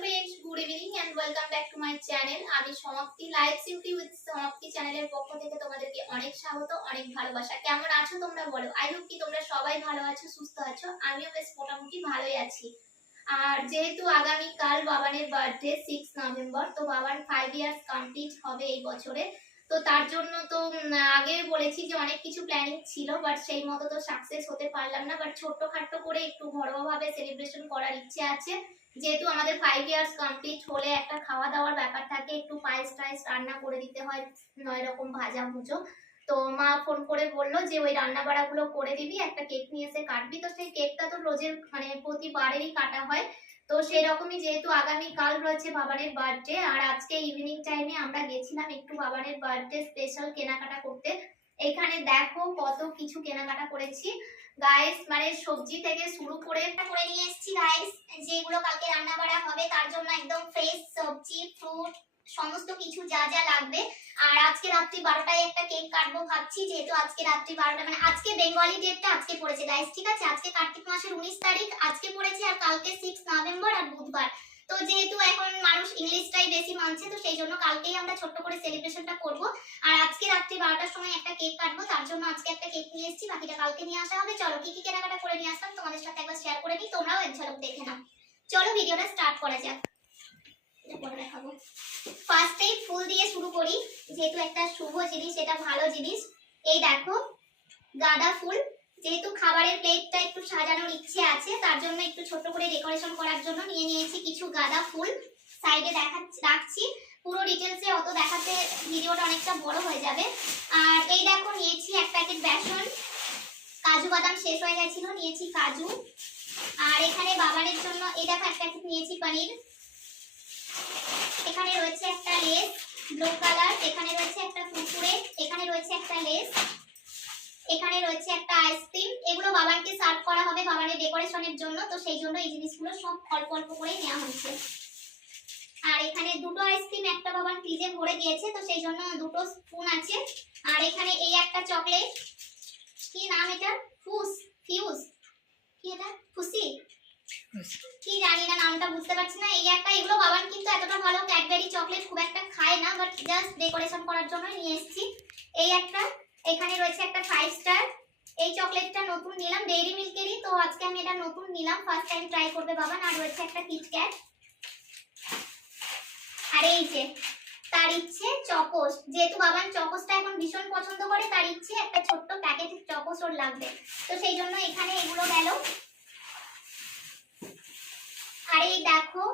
Friends, good evening and welcome back to my channel. আমি Samapti, life simply with সমাপ্তি চ্যানেলের পক্ষ থেকে তোমাদেরকে অনেক স্বাগত, অনেক ভালোবাসা। কেমন আছো তোমরা বলো? আই হোপ কি তোমরা সবাই ভালো আছো, সুস্থ আছো। আমিও বেশ মোটামুটি ভালোই আছি। আর যেহেতু আগামী কাল বাবানের বার্থডে 6 নভেম্বর, তো বাবার 5 ইয়ার্স কমপ্লিট হবে এই বছরে। তো তার জন্য তো আগে বলেছি যে অনেক কিছু প্ল্যানিং ছিল, বাট সেই মতো তো সাকসেস হতে পারলাম না। বাট ছোট্টখাট্ট করে একটু ঘরোয়াভাবে সেলিব্রেশন করার ইচ্ছে আছে। যেহেতু আমাদের 5 ইয়ার্স কমপ্লিট হলে একটা খাওয়া দাওয়ার ব্যাপার থাকে, একটু পায়েস টায়েস রান্না করে দিতে হয়, 9 রকম ভাজা ভুজো। তো মা ফোন করে বললো যে ওই রান্না বাড়াগুলো করে দিবি, একটা কেক নিয়ে এসে কাটবি। তো সেই কেকটা তো রোজের মানে প্রতিবারেরই কাটা হয়। তো সেই রকমই যেহেতু আগামী কাল রয়েছে বাবানের বার্থডে, আর আজকে ইভিনিং টাইমে আমরা গেছিলাম একটু বাবানের বার্থডে স্পেশাল কেনাকাটা করতে। এখানে দেখো কত কিছু কেনাকাটা করেছি গাইস, মানে সবজি থেকে শুরু করে নিয়ে এসেছি গাইস, যেগুলো কালকে রান্না বাড়া হবে তার জন্য একদম ফ্রেশ সবজি, ফ্রুট, সমস্ত কিছু যা যা লাগবে। আর আজকে রাত্রি 12টায় একটা কেক কাটবো ভাবছি, যেহেতু আজকে রাত্রি 12টা মানে আজকে বেঙ্গলি ডেটটা আজকে পড়েছে গাইস, ঠিক আছে? আজকে কার্তিক মাসের 19 তারিখ আজকে পড়েছে, আর কালকে 6 নভেম্বর আর বুধবার। তো যেহেতু এখন মানুষ ইংলিশটাই বেশি মানছে, তো সেই জন্য কালকেই আমরা ছোট্ট করে সেলিব্রেশনটা করব। আর আজকে রাত্রি 12টার সময় একটা কেক কাটবো, তার জন্য আজকে একটা কেক নিয়ে এসেছি, বাকিটা কালকে নিয়ে আসা হবে। চলো কি কি কেনাকাটা করে নিয়ে আসলাম তোমাদের সাথে একবার শেয়ার করে নিই, তোমরাও এক ঝলক দেখে নাও। চলো ভিডিওটা স্টার্ট করা যাক। এটা দেখাবো। ফার্স্টেই ফুল দিয়ে শুরু করি, যেহেতু একটা শুভ জিনিস, এটা ভালো জিনিস। এই দেখো গাঁদা ফুল, যেহেতু খাবারের প্লেটটা একটু সাজানোর ইচ্ছে আছে, তার জন্য একটু ছোট করে ডেকোরেশন করার জন্য নিয়ে নিয়েছি কিছু গাঁদা ফুল। সাইডে রাখছি, পুরো ডিটেলসে অত দেখাতে ভিডিওটা অনেকটা বড় হয়ে যাবে। আর এই দেখো নিয়েছি এক প্যাকেট বেসন, কাজু বাদাম শেষ হয়ে গেছিল, নিয়েছি কাজু। আর এখানে বাবানের জন্য এই দেখো এক প্যাকেট নিয়েছি পনির। এখানে রয়েছে একটা লেস ব্লু কালার, এখানে রয়েছে একটা কুরকুরে, এখানে রয়েছে একটা লেস, এখানে রয়েছে একটা আইসক্রিম। এগুলো বাবাকে সার্ভ করা হবে বাবানের ডেকোরেশনের জন্য, তো সেই জন্য এই জিনিসগুলো সব অল্প অল্প করে নেওয়া হয়েছে। আর এখানে দুটো আইসক্রিম একটা বাবার ফ্রিজে ভরে দিয়েছে, তো সেই জন্য দুটো স্পুন আছে। আর এখানে এই একটা চকলেট, কি নাম এটা? ফিউজ কি এটা? ফুসি কি জানি না, নামটা বুঝতে পারছি না। এই একটা, এগুলো বাবান কিন্তু এতটা ভালো ক্যাডবেরি চকলেট খুব একটা খায় না, বাট জাস্ট ডেকোরেশন করার জন্য নিয়ে এসেছি। এই একটা, এখানে রয়েছে একটা 5 স্টার। এই চকলেটটা নতুন নিলাম, ডেইরি মিল্কেরই, তো আজকে আমি এটা নতুন নিলাম, ফার্স্ট টাইম ট্রাই করবে বাবান। আর রয়েছে একটা কিটক্যাট। আর এই যে তার ইচ্ছে চকোস, যেহেতু বাবান চকোসটা এখন ভীষণ পছন্দ করে, তার ইচ্ছে একটা ছোট্ট প্যাকেট চকোস ওর লাগবে, তো সেই জন্য এখানে এগুলো গেল। আর এই দেখো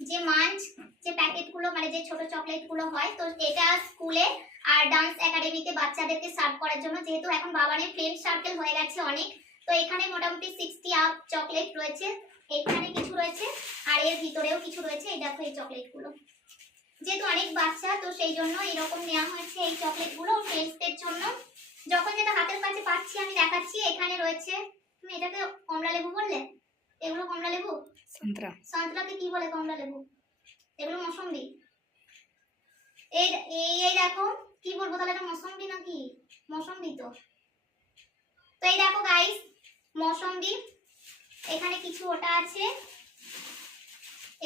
যে মাঞ্চ, যে প্যাকেটগুলো মানে যে ছোট চকলেটগুলো হয়, তো এটা স্কুলে আর ডান্স একাডেমিতে বাচ্চাদেরকে সার্ভ করার জন্য, যেহেতু এখন বাবানের ফ্রেন্ড সার্কেল হয়ে গেছে অনেক, তো এখানে মোটামুটি 60 আপ চকলেট রয়েছে। এখানে কিছু রয়েছে আর এর ভিতরেও কিছু রয়েছে। এই দেখো এই চকলেটগুলো, যেহেতু অনেক বাচ্চা, তো সেই জন্য এরকম নেওয়া হয়েছে এই চকলেটগুলো ফ্রেন্ডসদের জন্য। যখন যেটা হাতের কাছে পাচ্ছি আমি দেখাচ্ছি। এখানে রয়েছে, তুমি এটাকে কমলা লেবু বললে, এগুলো কমলা লেবু, সন্তরাকে কি বলে? কমলা লেবু। এগুলো মৌসম্বি। এই এই দেখো কি বলবো তাহলে, এটা মৌসম্বি নাকি? মৌসম্বি তো। তো এই দেখো গাইস মৌসম্বি, এখানে কিছু ওটা আছে।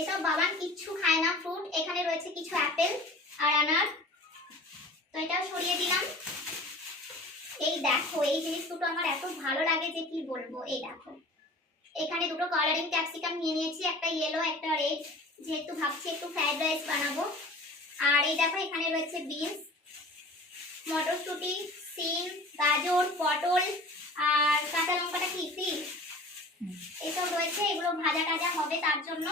এসব বাবান কিচ্ছু খায় না ফ্রুট। এখানে রয়েছে কিছু অ্যাপেল আর আনার, তো এটাও সরিয়ে দিলাম। এই দেখো এই জিনিস দুটো আমার এত ভালো লাগে যে কি বলবো। এই দেখো এখানে দুটো কালারিং ক্যাপসিকাম নিয়ে নিয়েছি, একটা ইয়েলো একটা রেড, যেহেতু ভাবছি একটু ফ্রাইড রাইস বানাবো। আর এই দেখো এখানে রয়েছে বিনস, মটরশুঁটি, সিম, গাজর, পটল, আর কাঁচা লঙ্কাটা কি ফ্রি, এসব রয়েছে। এগুলো ভাজা টাজা হবে তার জন্য।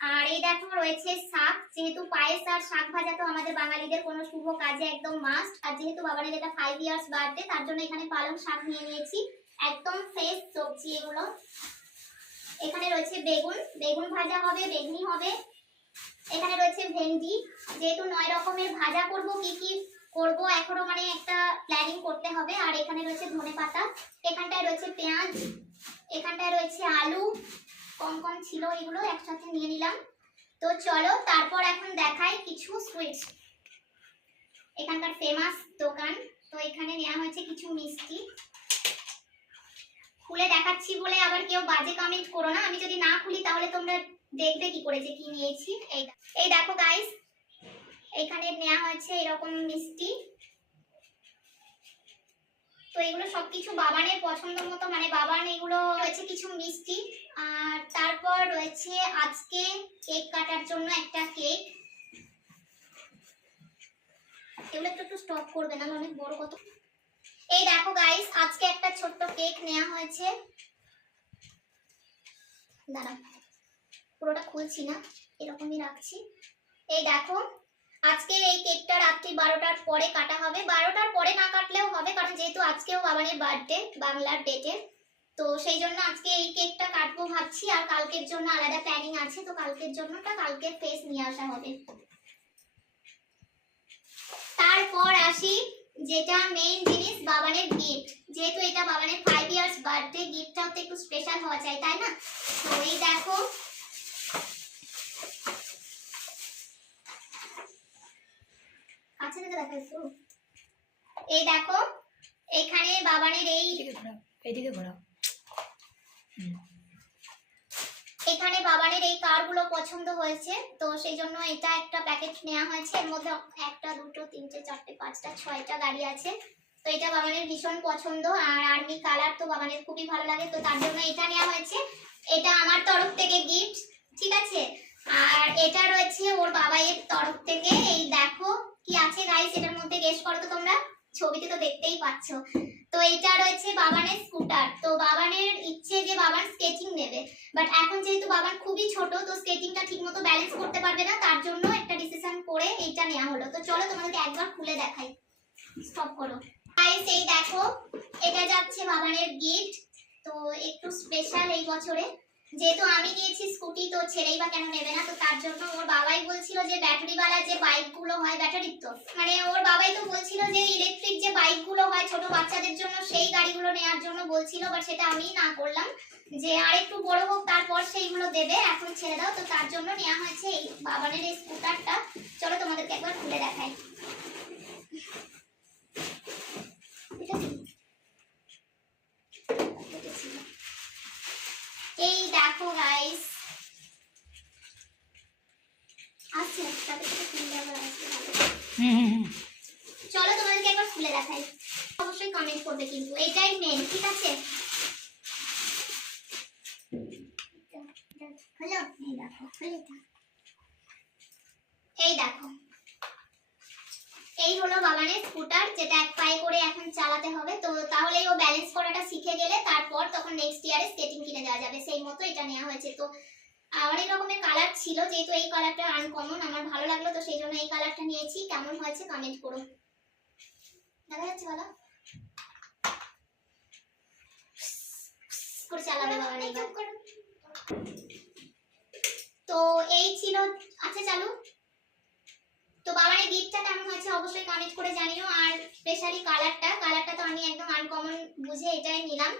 আর এই দেখো রয়েছে শাক, যেহেতু পায়েস আর শাক ভাজা তো আমাদের বাঙালিদের কোনো শুভ কাজে একদম মাস্ট। আর যেহেতু বাবানের এটা 5 ইয়ার্স বার্থডে, তার জন্য এখানে পালং শাক নিয়ে নিয়েছি, একদম ফ্রেশ সবজি এগুলো। এখানে রয়েছে বেগুন, বেগুন ভাজা হবে, বেগুনি হবে। এখানে রয়েছে ভেন্ডি, যেহেতু 9 রকমের ভাজা করব, কি কি করব এখনো মানে একটা প্ল্যানিং করতে হবে। আর এখানে রয়েছে ধনেপাতা, এখানটায় রয়েছে পেঁয়াজ, এখানটায় রয়েছে আলু, কম কম ছিল, এগুলো একসাথে নিয়ে নিলাম। তো চলো তারপর এখন দেখাই কিছু সুইটস, এখানকার ফেমাস দোকান। তো এখানে নেওয়া হয়েছে কিছু মিষ্টি, খুলে দেখাচ্ছি বলে আবার কেউ বাজে কমেন্ট করো না, আমি যদি না খুলি তাহলে তোমরা দেখবে কি করে যে কি নিয়েছি। এই দেখো গাইস, এইখানে নেওয়া হয়েছে এরকম মিষ্টি। তো এগুলো সবকিছু বাবানের পছন্দ মতো, মানে বাবান এগুলো রয়েছে কিছু মিষ্টি। আর তারপর রয়েছে আজকে কেক কাটার জন্য একটা কেক। এগুলো একটু স্টপ করবে না, অনেক বড় কত। এই দেখো গাইস, আজকে একটা ছোট্ট কেক নেওয়া হয়েছে। দাঁড়াও, পুরোটা খুলছি না, এরকমই রাখছি। এই দেখো, আজকে এই কেকটা রাত্রি 12টার পরে কাটা হবে। 12টার পরে না কাটলেও হবে, কারণ যেহেতু আজকেও বাবানের বার্থডে বাংলার ডেটে, তো সেই জন্য আজকে এই কেকটা কাটবো ভাবছি। আর কালকের জন্য আলাদা প্ল্যানিং আছে, তো কালকের জন্যটা কালকে ফেস নিয়ে আসা হবে। তারপর আসি যেটা মেইন জিনিস, বাবানের গিফট। যেহেতু এটা বাবানের 5 ইয়ার্স বার্থডে, গিফটটাও তো একটু স্পেশাল হওয়া চাই, তাই না? তো এই দেখো, কাছে থেকে দেখো একটু। এই দেখো, এখানে বাবানের এইদিকে ঘোরাও। এখানে বাবানের এই কারগুলো পছন্দ হয়েছে, তো সেই জন্য এটা একটা প্যাকেট নেওয়া হয়েছে। এর মধ্যে 1 2 3 4 5 6টা গাড়ি আছে। তো এটা বাবানের ভীষণ পছন্দ, আর আর্মি কালার তো বাবানের খুবই ভালো লাগে, তো তার জন্য এটা নেওয়া হয়েছে। এটা আমার তরফ থেকে গিফট, ঠিক আছে? আর এটা রয়েছে ওর বাবাইয়ের তরফ থেকে। এই দেখো কি আছে গাইস, এটার মধ্যে গেস করো তো তোমরা, ছবিতে তো দেখতেই পাচ্ছ। তো এটা রয়েছে বাবানের স্কুটার। তো বাবানের ইচ্ছে যে বাবান স্কেচিং নেবে, বাট এখন যেহেতু বাবান খুবই ছোট, তো স্কেচিংটা ঠিকমতো ব্যালেন্স করতে পারবে না, তার জন্য একটা ডিসিশন করে এইটা নেওয়া হলো। তো চলো তোমাদেরকে একবার খুলে দেখাই। স্টপ করো গাইস, এই দেখো, এটা যাচ্ছে বাবানের গিফট। তো একটু স্পেশাল এই বছরে, যেহেতু আমি নিয়েছি স্কুটি, তো ছেলেই বা কেন নেবে না। তো তার জন্য ওর বাবাই বলছিল যে ব্যাটারিওয়ালা যে বাইকগুলো হয়, ব্যাটারির তো মানে ওর বাবাই তো বলছিল যে ইলেকট্রিক যে বাইকগুলো হয় ছোট বাচ্চাদের জন্য, সেই গাড়িগুলো নেওয়ার জন্য বলছিল। বাট সেটা আমি না করলাম, যে আর একটু বড় হোক তারপর সেইগুলো দেবে, এখন ছেড়ে দাও। তো তার জন্য নেওয়া হয়েছে এই বাবানের এই স্কুটারটা। চলো তোমাদেরকে একবার খুলে দেখাই। এই দেখো গাইস, আছে তাতে তো খুলে আবার আসবে। চলো তোমাদেরকে একবার খুলে দেখাই, অবশ্যই কমেন্ট করবে কিন্তু, এটাই মেন, ঠিক আছে? হ্যালো, এই দেখো, এই দেখো, এই হলো বাবানের স্কুটার, যেটা এক পায়ে করে এখন চালাতে হবে। তো তাহলেই ও ব্যালেন্স করাটা শিখে গেলে তারপর তখন নেক্সট ইয়ারে স্কেটিং কিনে দেওয়া যাবে, সেই মতো এটা নেওয়া হয়েছে। তো অনেক রকমের কালার ছিল, যেহেতু এই কালারটা আনকমন আমার ভালো লাগলো, তো সেই জন্য এই কালারটা নিয়েছি। কেমন হয়েছে কমেন্ট করো। দেখা যাচ্ছে ভালো করে চালাবে বাবান এইবার। তো এই ছিল, আচ্ছা চালু। তো বাবার এই গিফটটা কেমন হয়েছে অবশ্যই কমেন্ট করে জানিও। আর স্পেশালি কালারটা তো আমি একদম আনকমন বুঝে এটাই নিলাম।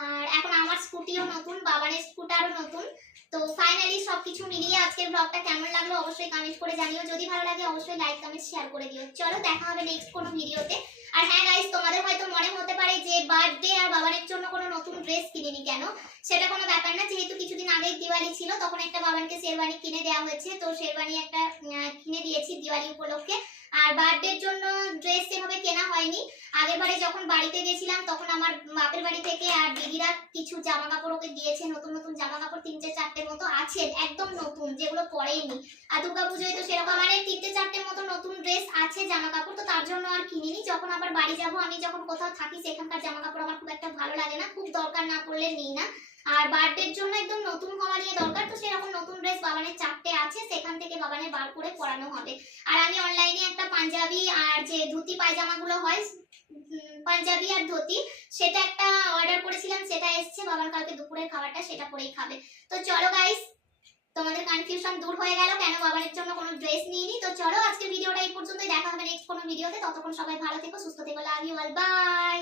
আর এখন আমার স্কুটিও নতুন, বাবানের স্কুটারও নতুন। তো ফাইনালি সবকিছু মিলিয়ে আজকের ব্লগটা কেমন লাগলো অবশ্যই কমেন্ট করে জানিও। যদি ভালো লাগে অবশ্যই লাইক কমেন্ট শেয়ার করে দিও। চলো দেখা হবে নেক্সট কোনো ভিডিওতে। আর হ্যাঁ গাইস, তোমাদের হয়তো মনে হতে পারে যে বার্থডে আর বাবানের জন্য কোনো নতুন ড্রেস কিনিনি কেন, সেটা কোনো ব্যাপার না। যেহেতু কিছুদিন আগেই দিওয়ালি ছিল, তখন একটা বাবানকে শেরওয়ানি কিনে দেওয়া হয়েছে। তো শেরওয়ানি একটা কিনে দিয়েছি দিওয়ালি উপলক্ষে। আর বার্থডের জন্য ড্রেস সেভাবে কেনা হয়নি। আগেরবারে যখন বাড়িতে গেছিলাম তখন আমার বাপের বাড়ি থেকে আর দিদিরা কিছু জামা কাপড় ওকে দিয়েছে, নতুন নতুন জামা কাপড় 3-4টে মতো আছে, একদম নতুন, যেগুলো পরেইনি। আর দুর্গাপুজোয় তো সেরকম মানে 3-4টে মতো নতুন ড্রেস আছে জামা কাপড়, তো তার জন্য আর কিনিনি। যখন আবার বাড়ি যাব, আমি যখন কোথাও থাকি সেখানকার জামা কাপড় আমার খুব একটা ভালো লাগে না, খুব দরকার না পড়লে নিই না। আর বার্থডের জন্য একদম নতুন হওয়া নিয়ে দরকার, তো সেরকম নতুন ড্রেস বাবানের 4টে আছে, সেখান থেকে বাবানের বার করে পরানো হবে। আর আমি অনলাইনে একটা পাঞ্জাবি আর যে ধুতি পায়জামাগুলো হয়, পাঞ্জাবি আর ধুতি, সেটা একটা অর্ডার করেছিলাম, সেটা এসেছে। বাবার কালকে দুপুরের খাবারটা সেটা পরেই খাবে। তো চলো গাইস, তোমাদের কনফিউশন দূর হয়ে গেল কেন বাবানের জন্য কোনো ড্রেস নিইনি। তো চলো আজকে ভিডিওটা এই পর্যন্তই, দেখা হবে নেক্সট কোনো ভিডিওতে। ততক্ষণ সবাই ভালো থেকো, সুস্থ থেকো, লাভ ইউ অল, বাই।